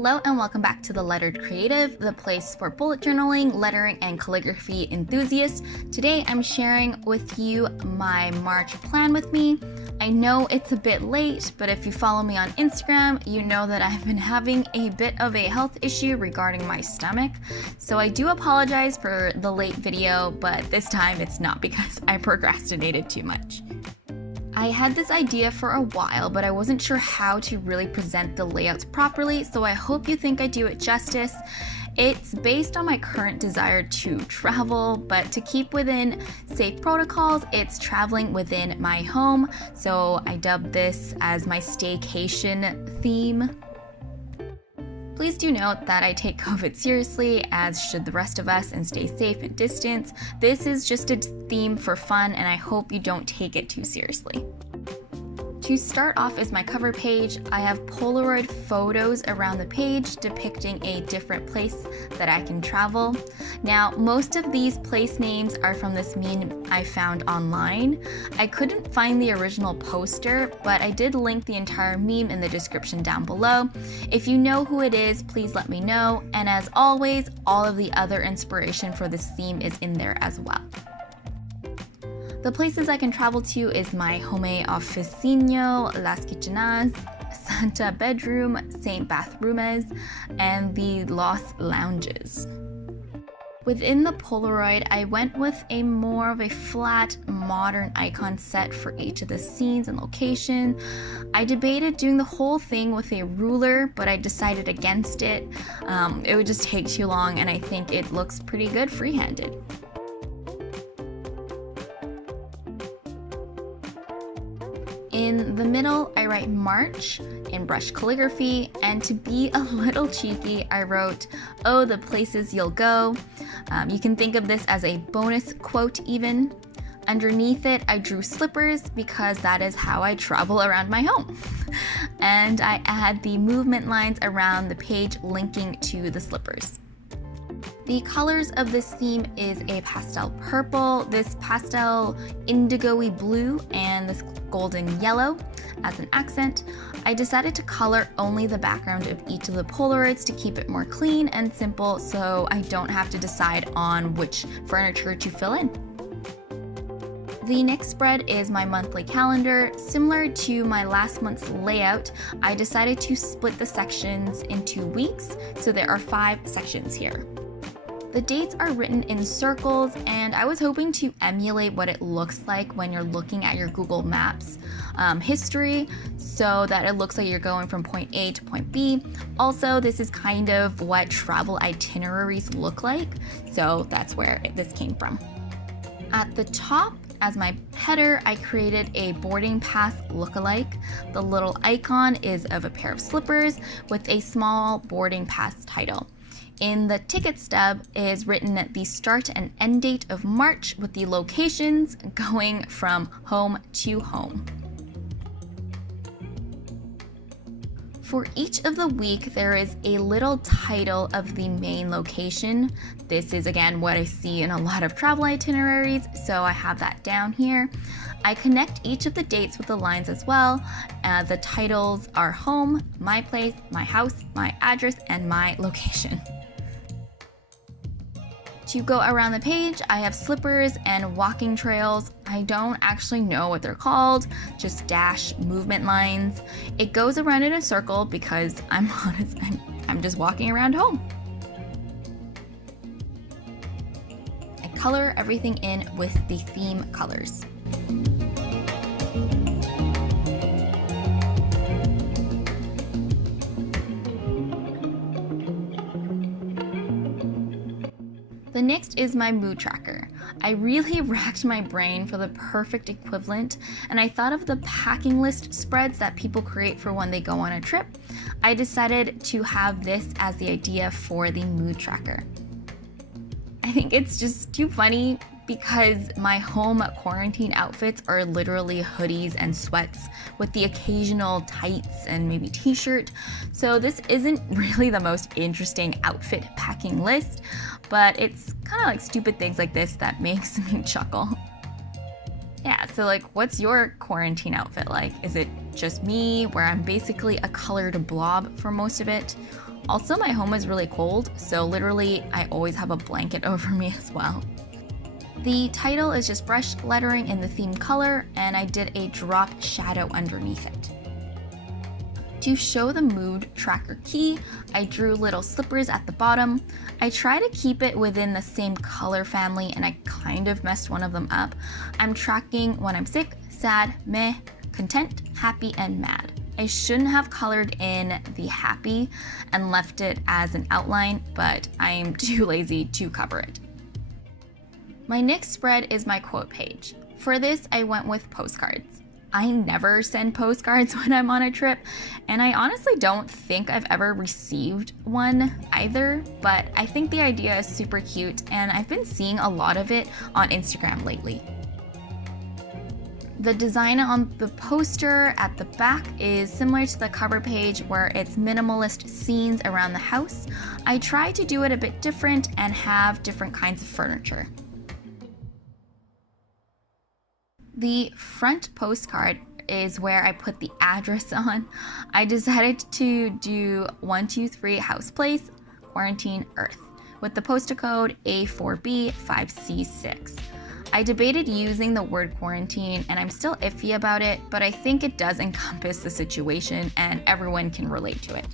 Hello and welcome back to The Lettered Creative, the place for bullet journaling, lettering, and calligraphy enthusiasts. Today I'm sharing with you my March plan with me. I know it's a bit late, but if you follow me on Instagram, you know that I've been having a bit of a health issue regarding my stomach. So I do apologize for the late video, but this time it's not because I procrastinated too much. I had this idea for a while, but I wasn't sure how to really present the layouts properly, so I hope you think I do it justice. It's based on my current desire to travel, but to keep within safe protocols, it's traveling within my home, so I dubbed this as my staycation theme. Please do note that I take COVID seriously, as should the rest of us, and stay safe and distance. This is just a theme for fun, and I hope you don't take it too seriously. To start off is my cover page. I have Polaroid photos around the page depicting a different place that I can travel. Now, most of these place names are from this meme I found online. I couldn't find the original poster, but I did link the entire meme in the description down below. If you know who it is, please let me know. And as always, all of the other inspiration for this theme is in there as well. The places I can travel to is my Home Oficina, Las Kitchenas, Santa Bedroom, Saint Bathrooms, and the Los Lounges. Within the Polaroid, I went with a more of a flat, modern icon set for each of the scenes and location. I debated doing the whole thing with a ruler, but I decided against it. It would just take too long, and I think it looks pretty good freehanded. In the middle, I write March in brush calligraphy, and to be a little cheeky, I wrote, "Oh, the places you'll go." You can think of this as a bonus quote even. Underneath it, I drew slippers because that is how I travel around my home. And I add the movement lines around the page linking to the slippers. The colors of this theme is a pastel purple, this pastel indigo-y blue, and this golden yellow as an accent. I decided to color only the background of each of the Polaroids to keep it more clean and simple so I don't have to decide on which furniture to fill in. The next spread is my monthly calendar. Similar to my last month's layout, I decided to split the sections into weeks, so there are 5 sections here. The dates are written in circles, and I was hoping to emulate what it looks like when you're looking at your Google Maps history, so that it looks like you're going from point A to point B. Also, this is kind of what travel itineraries look like, so that's where this came from. At the top, as my header, I created a boarding pass lookalike. The little icon is of a pair of slippers with a small boarding pass title. In the ticket stub is written the start and end date of March with the locations going from home to home. For each of the week, there is a little title of the main location. This is again what I see in a lot of travel itineraries, so I have that down here. I connect each of the dates with the lines as well. The titles are home, my place, my house, my address, and my location. To go around the page, I have slippers and walking trails. I don't actually know what they're called, just dash movement lines. It goes around in a circle because I'm honest, I'm just walking around home. I color everything in with the theme colors. The next is my mood tracker. I really racked my brain for the perfect equivalent, and I thought of the packing list spreads that people create for when they go on a trip. I decided to have this as the idea for the mood tracker. I think it's just too funny because my home quarantine outfits are literally hoodies and sweats with the occasional tights and maybe t-shirt. So this isn't really the most interesting outfit packing list, but it's kind of like stupid things like this that makes me chuckle. Yeah, so like, what's your quarantine outfit like? Is it just me, where I'm basically a colored blob for most of it? Also, my home is really cold, so literally I always have a blanket over me as well. The title is just brush lettering in the theme color, and I did a drop shadow underneath it. To show the mood tracker key, I drew little slippers at the bottom. I try to keep it within the same color family, and I kind of messed one of them up. I'm tracking when I'm sick, sad, meh, content, happy, and mad. I shouldn't have colored in the happy and left it as an outline, but I'm too lazy to cover it. My next spread is my quote page. For this, I went with postcards. I never send postcards when I'm on a trip, and I honestly don't think I've ever received one either, but I think the idea is super cute, and I've been seeing a lot of it on Instagram lately. The design on the poster at the back is similar to the cover page, where it's minimalist scenes around the house. I try to do it a bit different and have different kinds of furniture. The front postcard is where I put the address on. I decided to do 123 House Place, Quarantine, Earth, with the postal code A4B5C6. I debated using the word quarantine, and I'm still iffy about it, but I think it does encompass the situation and everyone can relate to it.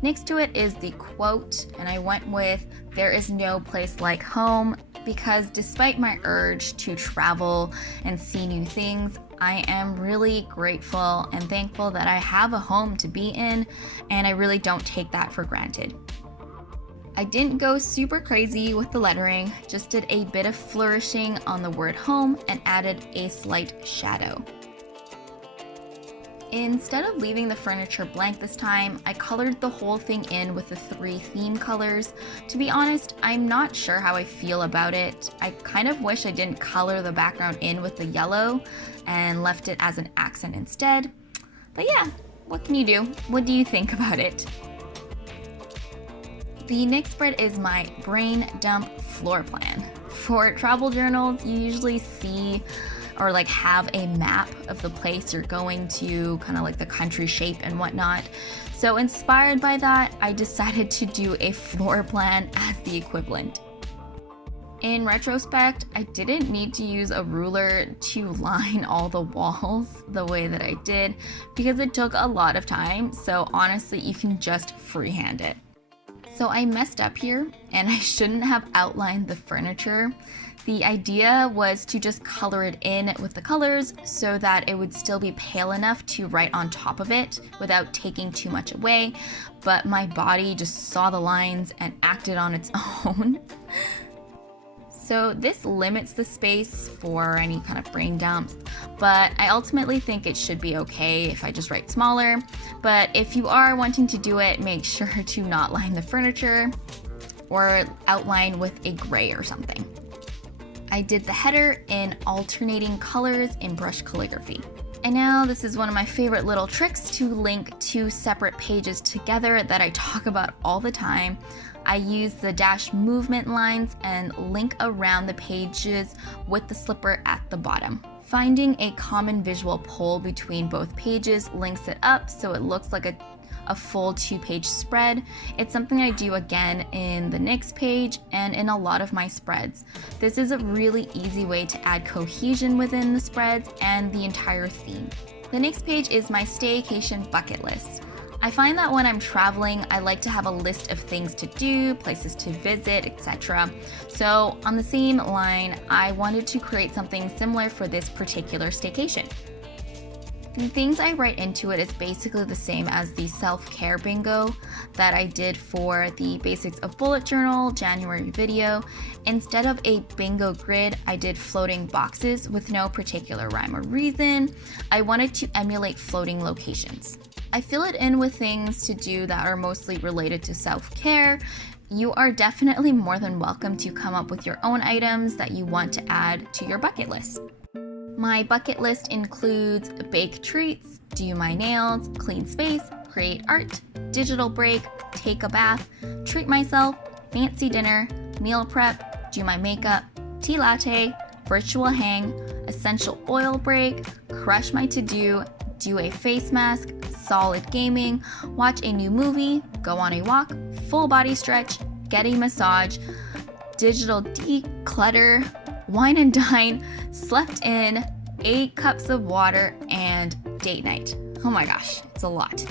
Next to it is the quote, and I went with, "There is no place like home," because despite my urge to travel and see new things, I am really grateful and thankful that I have a home to be in, and I really don't take that for granted. I didn't go super crazy with the lettering, just did a bit of flourishing on the word home and added a slight shadow. Instead of leaving the furniture blank this time, I colored the whole thing in with the 3 theme colors. To be honest, I'm not sure how I feel about it. I kind of wish I didn't color the background in with the yellow and left it as an accent instead. But yeah, what can you do? What do you think about it? The next spread is my brain dump floor plan. For travel journals, you usually see or have a map of the place you're going to, kind of like the country shape and whatnot. So inspired by that, I decided to do a floor plan as the equivalent. In retrospect, I didn't need to use a ruler to line all the walls the way that I did because it took a lot of time, so honestly, you can just freehand it. So I messed up here, and I shouldn't have outlined the furniture. The idea was to just color it in with the colors so that it would still be pale enough to write on top of it without taking too much away, but my body just saw the lines and acted on its own. So this limits the space for any kind of brain dumps, but I ultimately think it should be okay if I just write smaller. But if you are wanting to do it, make sure to not line the furniture or outline with a gray or something. I did the header in alternating colors in brush calligraphy. And now this is one of my favorite little tricks to link 2 separate pages together that I talk about all the time. I use the dash movement lines and link around the pages with the slipper at the bottom. Finding a common visual pull between both pages links it up so it looks like a full 2-page spread. It's something I do again in the next page and in a lot of my spreads. This is a really easy way to add cohesion within the spreads and the entire theme. The next page is my staycation bucket list. I find that when I'm traveling, I like to have a list of things to do, places to visit, etc. So on the same line, I wanted to create something similar for this particular staycation. The things I write into it is basically the same as the self-care bingo that I did for the Basics of Bullet Journal January video. Instead of a bingo grid, I did floating boxes with no particular rhyme or reason. I wanted to emulate floating locations. I fill it in with things to do that are mostly related to self-care. You are definitely more than welcome to come up with your own items that you want to add to your bucket list. My bucket list includes bake treats, do my nails, clean space, create art, digital break, take a bath, treat myself, fancy dinner, meal prep, do my makeup, tea latte, virtual hang, essential oil break, crush my to-do, do a face mask, solid gaming, watch a new movie, go on a walk, full body stretch, get a massage, digital declutter, wine and dine, slept in, 8 cups of water, and date night. Oh my gosh, it's a lot.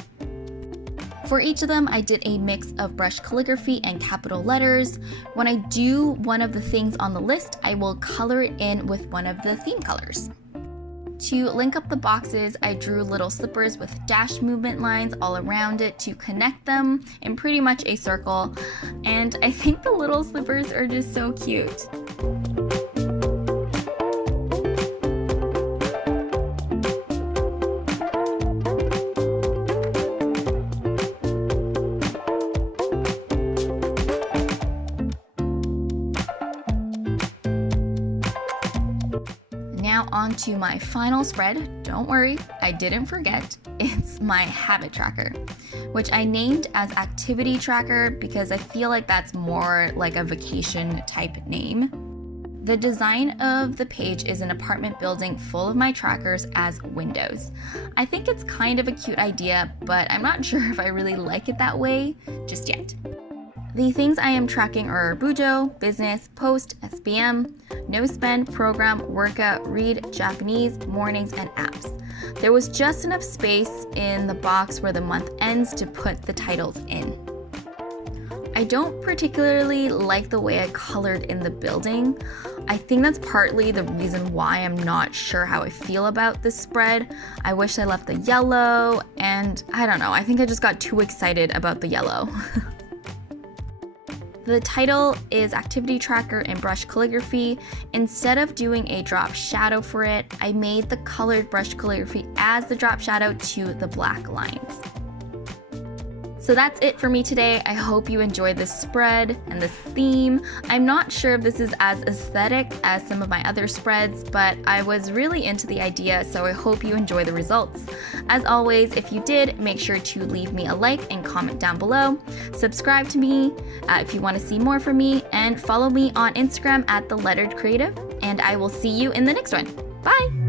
For each of them, I did a mix of brush calligraphy and capital letters. When I do one of the things on the list, I will color it in with one of the theme colors. To link up the boxes, I drew little slippers with dash movement lines all around it to connect them in pretty much a circle, and I think the little slippers are just so cute. Now on to my final spread. Don't worry, I didn't forget. It's my habit tracker, which I named as activity tracker because I feel like that's more like a vacation type name. The design of the page is an apartment building full of my trackers as windows. I think it's kind of a cute idea, but I'm not sure if I really like it that way just yet. The things I am tracking are Bujo, business, post, SBM, no spend, program, workout, read, Japanese, mornings, and apps. There was just enough space in the box where the month ends to put the titles in. I don't particularly like the way I colored in the building. I think that's partly the reason why I'm not sure how I feel about this spread. I wish I left the yellow, and I don't know, I think I just got too excited about the yellow. The title is Activity Tracker in Brush Calligraphy. Instead of doing a drop shadow for it, I made the colored brush calligraphy as the drop shadow to the black lines. So that's it for me today. I hope you enjoyed this spread and this theme. I'm not sure if this is as aesthetic as some of my other spreads, but I was really into the idea, so I hope you enjoy the results. As always, if you did, make sure to leave me a like and comment down below. Subscribe to me if you want to see more from me, and follow me on Instagram at @theletteredcreative, and I will see you in the next one. Bye!